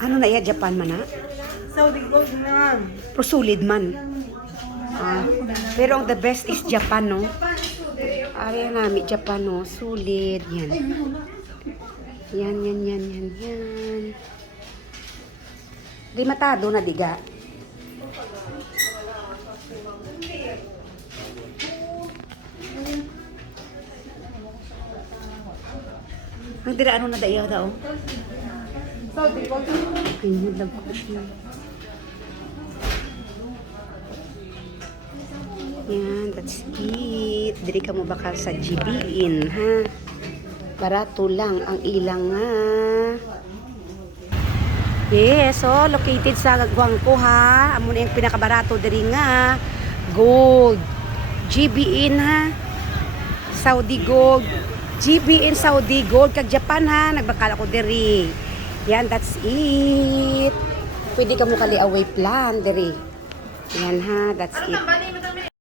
Ano na iya, Japan man na? Saudi gold na. Pero sulid man. Ah, pero ang the best is Japan, no? Ari namin, Japan, no? Sulid. Yan. Yan. Di matado na, diga. Ang tira, ano na daya daw? Saudi gold. Ay, mulag ko siya. Yan, that's it. Diri ka mo bakal sa GB-in, ha? Barato lang ang ilang, ha? Yes, so located sa Guangco, ha? Amo na yung pinakabarato diri nga. Gold. GB-in, ha? Saudi Gold. GB-in Saudi Gold. Kag Japan, ha? Nagbakal ako diri. Yan, that's it. Pwede ka mo kali away plan diri. Yan, ha? That's it.